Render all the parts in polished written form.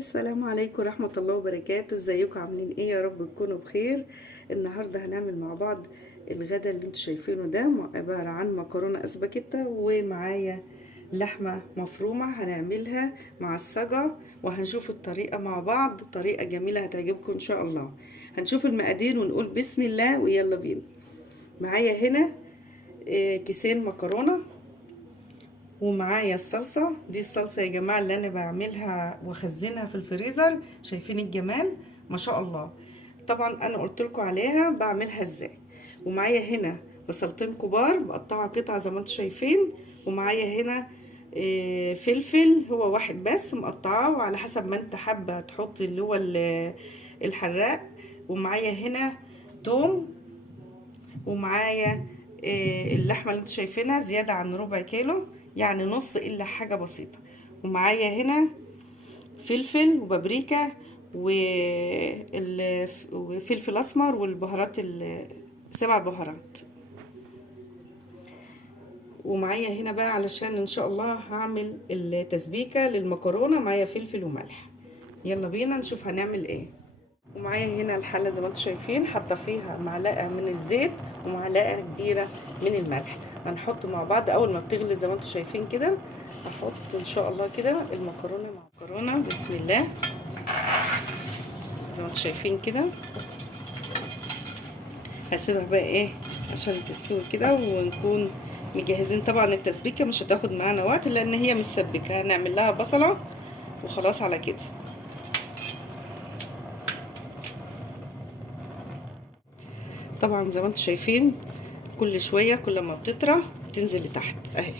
السلام عليكم ورحمة الله وبركاته. ازيكم عاملين ايه؟ يا رب تكونوا بخير. النهاردة هنعمل مع بعض الغدا اللي انتوا شايفينه ده عبارة عن مكرونة اسباجيتا، ومعايا لحمة مفرومة هنعملها مع السجق، وهنشوف الطريقة مع بعض. طريقة جميلة هتعجبكم ان شاء الله. هنشوف المقادير ونقول بسم الله ويلا بينا. معايا هنا كيسين مكرونة، ومعايا الصلصة دي. الصلصة يا جماعة اللي انا بعملها واخزنها في الفريزر، شايفين الجمال ما شاء الله. طبعا انا قلت لكم عليها بعملها ازاي. ومعايا هنا بصلتين كبار بقطعها قطع زي ما انتم شايفين. ومعايا هنا فلفل هو واحد بس مقطعاه، وعلى حسب ما انت حابة تحطي اللي هو الحراق. ومعايا هنا توم. ومعايا اللحمه اللي انتوا شايفينها زياده عن ربع كيلو، يعني نص الا حاجه بسيطه. ومعايا هنا فلفل وبابريكا وفلفل اسمر والبهارات 7 بهارات. ومعايا هنا بقى علشان ان شاء الله هعمل التسبيكه للمكرونه، معايا فلفل وملح. يلا بينا نشوف هنعمل ايه. ومعايا هنا الحله زي ما انتم شايفين، حاطه فيها معلقه من الزيت ومعلقه كبيره من الملح. هنحط مع بعض اول ما بتغلي زي ما انتم شايفين كده. هحط ان شاء الله كده المكرونه مع المكرونه. بسم الله. زي ما انتم شايفين كده هسيبها بقى ايه عشان تستوي كده، ونكون مجهزين. طبعا التسبيكه مش هتاخد معانا وقت لان هي مش سبكه، هنعمل لها بصله وخلاص على كده. طبعا زي ما انتم شايفين كل شويه كل ما بتطرى تنزل لتحت اهي.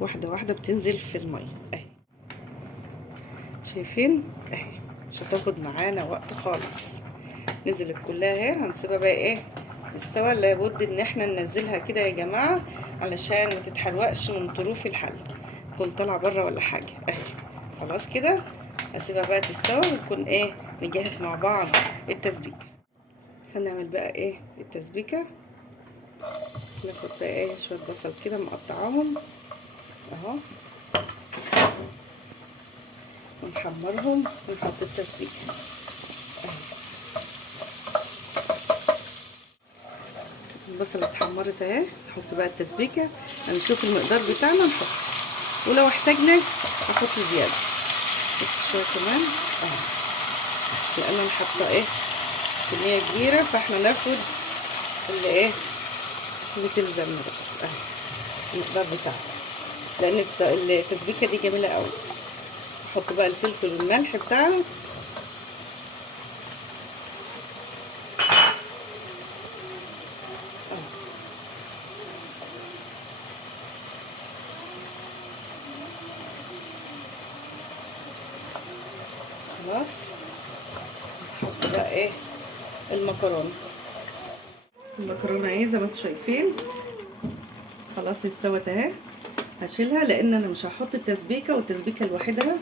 واحده واحده بتنزل في الميه اهي، شايفين اهي. مش هتاخد معانا وقت خالص. نزلت كلها اهي. هنسيبها بقى ايه تستوى. لابد ان احنا ننزلها كده يا جماعه علشان ما تتحرقش من طروف الحل، تكون طالعه بره ولا حاجه اهي. خلاص كده هسيبها بقى تستوى ونكون ايه نجهز مع بعض التسبيكه. هنعمل بقى ايه التسبيكه. ناخد بقى ايه شويه بصل كده مقطعاهم اهو، ونحمرهم ونحط التسبيكه اهي. البصله اتحمرت اهي، نحط بقى التسبيكه. هنشوف المقدار بتاعنا نحط، ولو احتاجنا نحط زياده بس شويه كمان اهو، لان انا حاطه ايه كميه كبيره، فاحنا ناخد اللي ايه اللي تلزمنا بس اهي المقدار بتاعنا، لان التسبيكه دي جميله قوي. نحط بقى الفلفل والملح بتاعنا خلاص. نحط بقى ايه المكرونه اهي زي ما انتم شايفين خلاص استوت اهي. هشيلها لان انا مش هحط التسبيكه، والتسبيكه لوحدها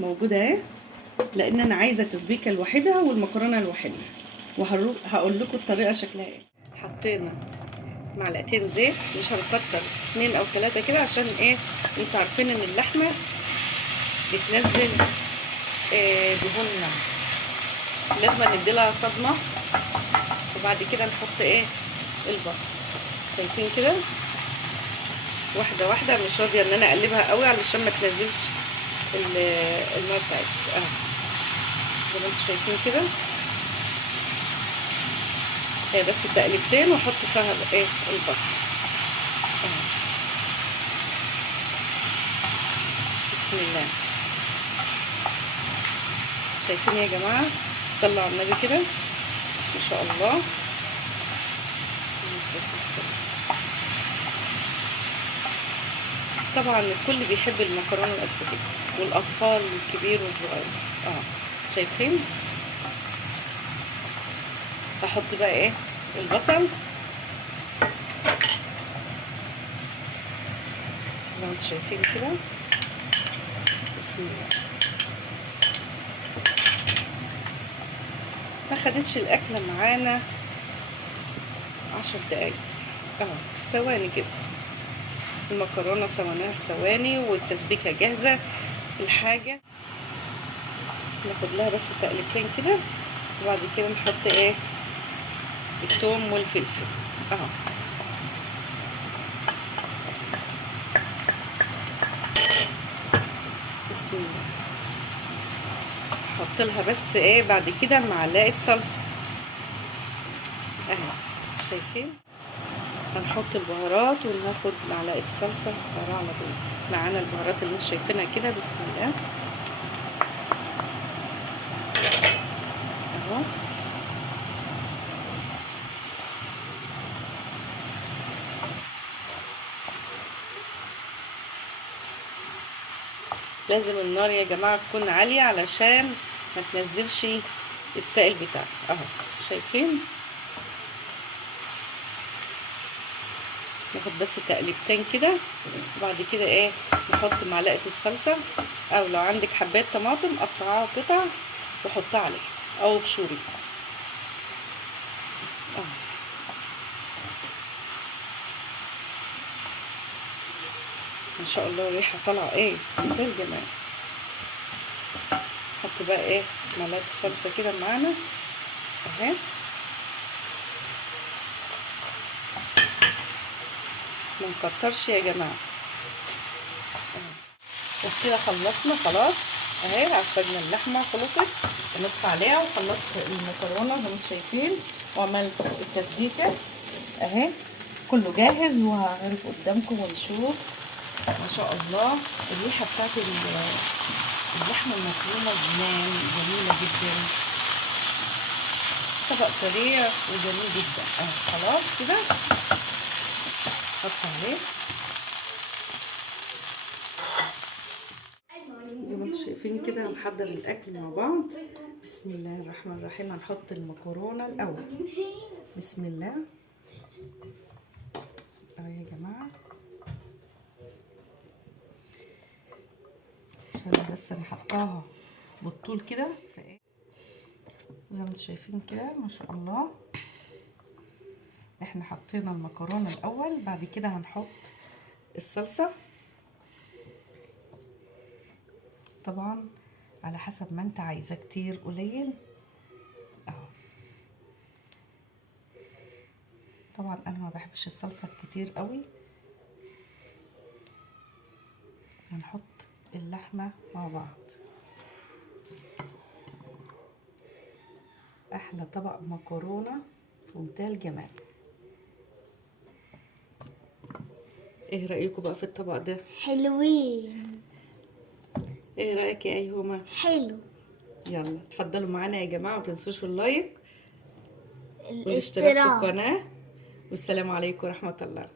موجوده اهي، لان انا عايزه التسبيكه لوحدها والمكرونه لوحدها. وهقول لكم الطريقه شكلها ايه. حطينا معلقتين زيت، مش هنكتر 2 أو 3 كده، عشان ايه انتوا عارفين ان اللحمه بتنزل دهون، لازم نديلها صدمه. وبعد كده نحط ايه البصل. شايفين كده واحده واحده، مش راضيه ان انا اقلبها قوي علشان ما تنزلش الماء بتاعتها اهو. زي ما انتم شايفين كده هي بس تقلبتين واحط فيها ايه البصل اهو. بسم الله. شايفين يا جماعه؟ صلوا على النبي كده ما شاء الله. طبعا الكل بيحب المكرونه الاسباجيتي، والاطفال والكبير والصغير شايفين. هحط بقى ايه البصل زي ما انتم شايفين كده. بسم الله. ما خدتش الاكله معانا 10 دقايق ثواني كده. المكرونه سويناها في ثواني والتسبيكه جاهزه. الحاجه ناخد لها بس تقليبتين كده، وبعد كده نحط ايه الثوم والفلفل اهو. بسم الله. احط لها بس ايه بعد كده معلقه صلصه اهي، شايفين؟ هنحط البهارات وناخد معلقه صلصه وراها على طول. معانا البهارات اللي انتوا شايفينها كده. بسم الله اهو. لازم النار يا جماعه تكون عاليه علشان ما تنزلش السائل بتاعها اهو، شايفين؟ ناخد بس تقليبتين كده، وبعد كده ايه نحط معلقه الصلصه، او لو عندك حبات طماطم قطعها قطع وحطها عليها او بشوري ما شاء الله الريحه طالعه ايه منتهى الجمال. نحط بقى ايه معلقه الصلصه كده معانا اهي. ما نكترش يا جماعه. وكده خلصنا خلاص اهي. عصجنا اللحمه خلصت، بنطفي عليها، وخلصت المكرونه زي ما انتم شايفين، وعملت التسبيكه اهي. كله جاهز وهعرف قدامكم ونشوف. ما شاء الله الريحه بتاعت اللحمه المفرومه جميله جدا. طبق سريع وجميل جدا اهي. خلاص كده حط عليه زي ما انتم شايفين كده. هنحضر الاكل مع بعض. بسم الله الرحمن الرحيم. هنحط المكرونه الاول. بسم الله اهو يا جماعه، عشان بس انا حطاها بالطول كده زي ما انتم شايفين كده. ما شاء الله احنا حطينا المكرونه الاول، بعد كده هنحط الصلصه طبعا على حسب ما انت عايزه، كتير قليل اهو. طبعا انا ما بحبش الصلصه كتير قوي. هنحط اللحمه مع بعض. احلى طبق مكرونه في منتهى الجمال. ايه رايكم بقى في الطبق ده؟ حلوين. ايه رايك يا ايهما؟ حلو. يلا اتفضلوا معانا يا جماعه، ومتنسوش اللايك والاشتراك في الاشتراك. القناه. والسلام عليكم ورحمه الله.